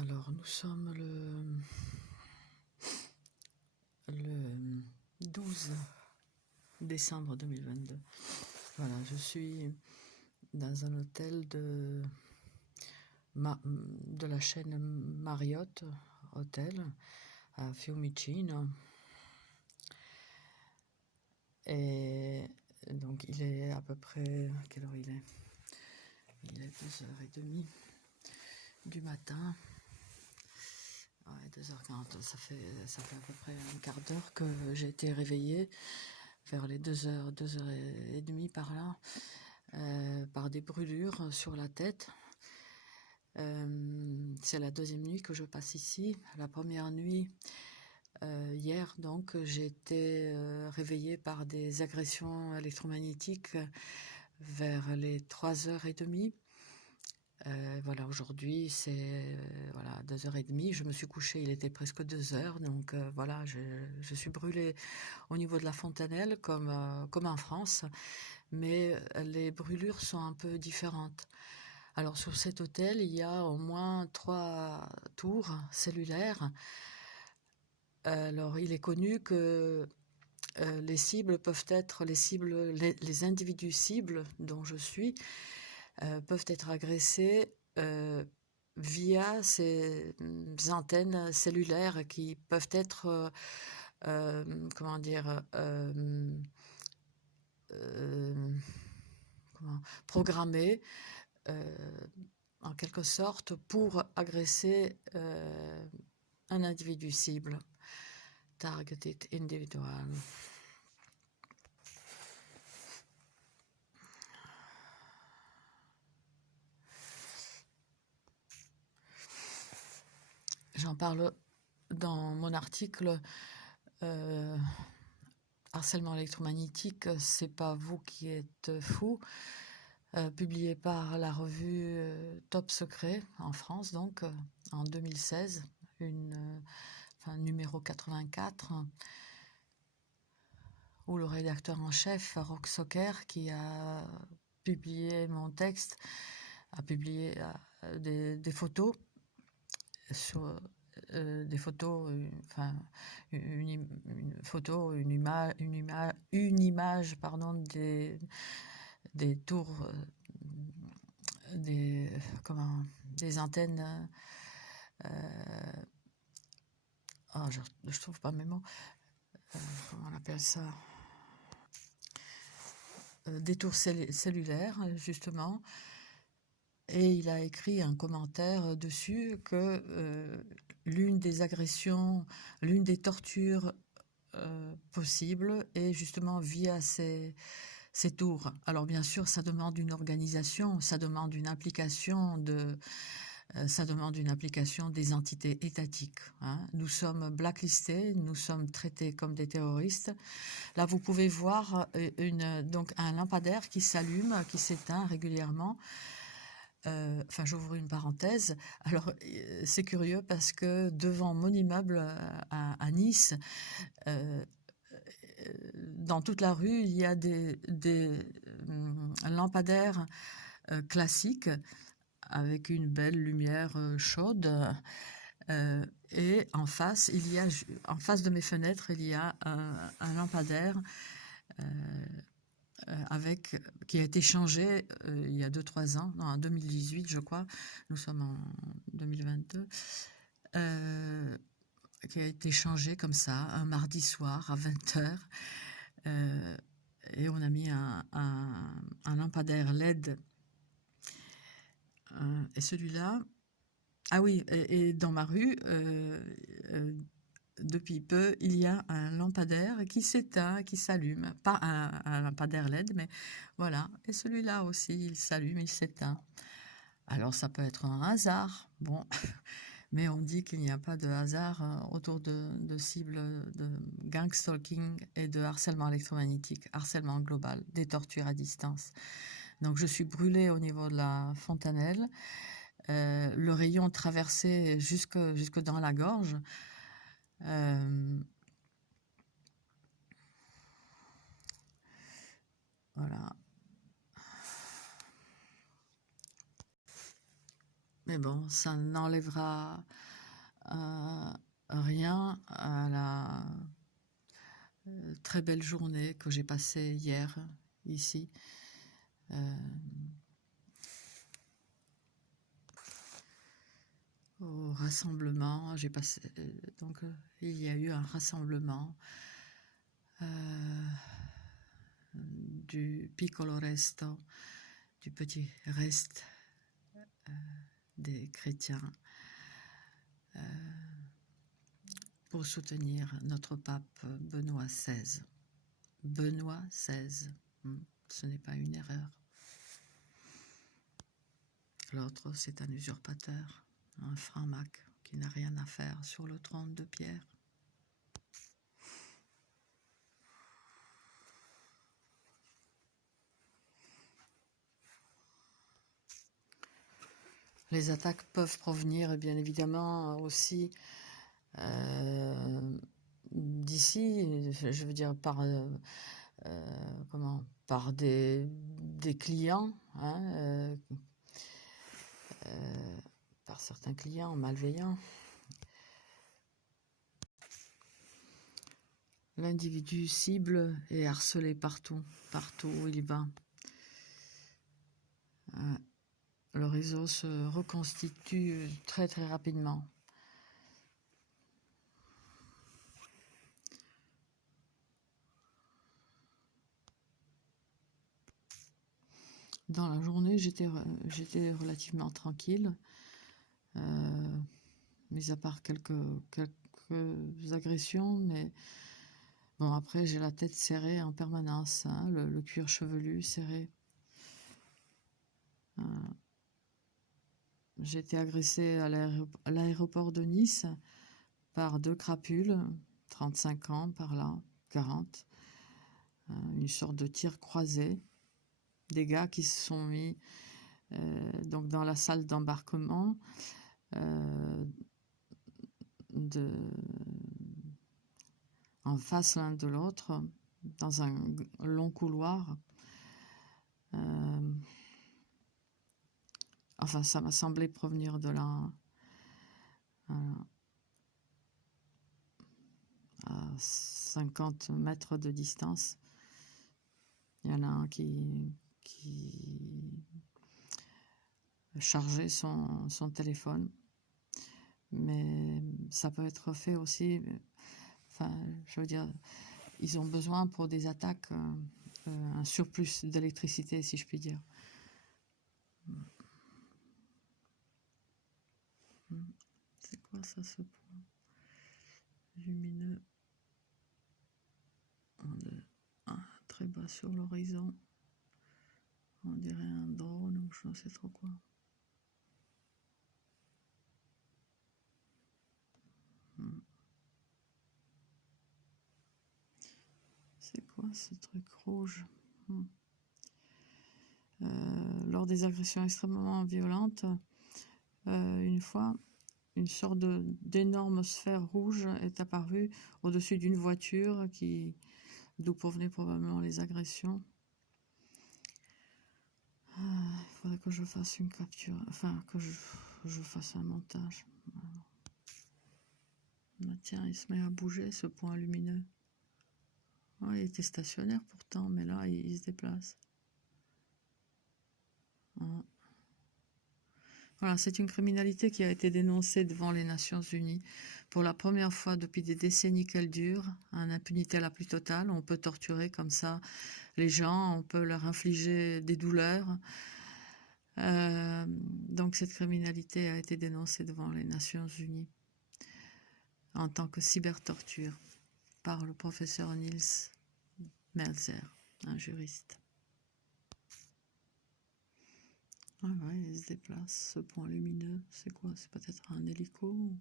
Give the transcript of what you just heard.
Alors, nous sommes le 12 décembre 2022. Voilà, je suis dans un hôtel de la chaîne Marriott Hotel à Fiumicino. Et donc, il est à peu près... Quelle heure il est? Il est 2h30 du matin. Ouais, 2h40, ça fait à peu près un quart d'heure que j'ai été réveillée vers les 2h, 2h30 par là, par des brûlures sur la tête. C'est la deuxième nuit que je passe ici. La première nuit, hier, donc, j'ai été réveillée par des agressions électromagnétiques vers les 3h30. Voilà, aujourd'hui c'est voilà, 2h30. Je me suis couchée, il était presque 2h, donc voilà, je suis brûlée au niveau de la fontanelle comme en France, mais les brûlures sont un peu différentes. Alors sur cet hôtel, il y a au moins 3 tours cellulaires. Alors il est connu que les cibles peuvent être les individus cibles dont je suis peuvent être agressés via ces antennes cellulaires qui peuvent être comment dire programmées en quelque sorte pour agresser un individu cible, targeted individual. J'en parle dans mon article harcèlement électromagnétique, c'est pas vous qui êtes fou, publié par la revue Top Secret en France, donc en 2016, numéro 84, où le rédacteur en chef, Rock Socker, qui a publié mon texte, a publié des photos sur des photos, une photo, une image, pardon, des tours, des antennes. Je trouve pas mes mots. Comment on appelle ça? Des tours cellulaires, justement. Et il a écrit un commentaire dessus que l'une des agressions, l'une des tortures possibles est justement via ces tours. Alors bien sûr, ça demande une organisation, ça demande une application des entités étatiques. Hein. Nous sommes blacklistés, nous sommes traités comme des terroristes. Là, vous pouvez voir donc un lampadaire qui s'allume, qui s'éteint régulièrement. J'ouvre une parenthèse. Alors, c'est curieux parce que devant mon immeuble à Nice, dans toute la rue, il y a des lampadaires classiques avec une belle lumière chaude. Et en face, de mes fenêtres, il y a un lampadaire qui a été changé il y a 2-3 ans, en 2018 je crois, nous sommes en 2022, qui a été changé comme ça, un mardi soir à 20h, et on a mis un lampadaire LED, et celui-là, ah oui, et dans ma rue, depuis peu, il y a un lampadaire qui s'éteint, qui s'allume. Pas un lampadaire LED, mais voilà. Et celui-là aussi, il s'allume, il s'éteint. Alors, ça peut être un hasard, bon. Mais on dit qu'il n'y a pas de hasard autour de cibles de gang stalking et de harcèlement électromagnétique, harcèlement global, des tortures à distance. Donc, je suis brûlée au niveau de la fontanelle. Le rayon traversé jusque dans la gorge. Voilà. Mais bon, ça n'enlèvera rien à la très belle journée que j'ai passée hier ici. Au rassemblement, j'ai passé donc il y a eu un rassemblement du piccolo resto, du petit reste des chrétiens pour soutenir notre pape Benoît XVI. Benoît XVI, ce n'est pas une erreur. L'autre, c'est un usurpateur, un franc-mac qui n'a rien à faire sur le trône de pierre. Les attaques peuvent provenir bien évidemment aussi d'ici, je veux dire par par des clients, hein, par certains clients malveillants. L'individu cible est harcelé partout où il va. Le réseau se reconstitue très très rapidement. Dans la journée, j'étais relativement tranquille, mis à part quelques agressions, mais bon, après j'ai la tête serrée en permanence, hein, le cuir chevelu serré. J'ai été agressée à l'aéroport de Nice par 2 crapules, 35 ans par là, 40, une sorte de tir croisé. Des gars qui se sont mis donc dans la salle d'embarquement en face l'un de l'autre, dans un long couloir. Enfin, ça m'a semblé provenir de là, à 50 mètres de distance. Il y en a un qui chargeait son téléphone. Mais ça peut être fait aussi, enfin, je veux dire, ils ont besoin pour des attaques un surplus d'électricité, si je puis dire. C'est quoi ça, ce point lumineux? Très bas sur l'horizon. On dirait un drone ou je ne sais trop quoi. C'est quoi ce truc rouge? Lors des agressions extrêmement violentes, une fois, une sorte d'énorme sphère rouge est apparue au-dessus d'une voiture d'où provenaient probablement les agressions. Il faudrait que je fasse une capture, enfin que je fasse un montage. Ah, tiens, il se met à bouger, ce point lumineux. Oh, il était stationnaire pourtant, mais là, il se déplace. Oh. Voilà, c'est une criminalité qui a été dénoncée devant les Nations Unies. Pour la première fois depuis des décennies qu'elle dure, en impunité la plus totale. On peut torturer comme ça les gens, on peut leur infliger des douleurs. Donc cette criminalité a été dénoncée devant les Nations Unies en tant que cybertorture par le professeur Nils Melzer, un juriste. Ah ouais, il se déplace, ce point lumineux, c'est quoi? C'est peut-être un hélico?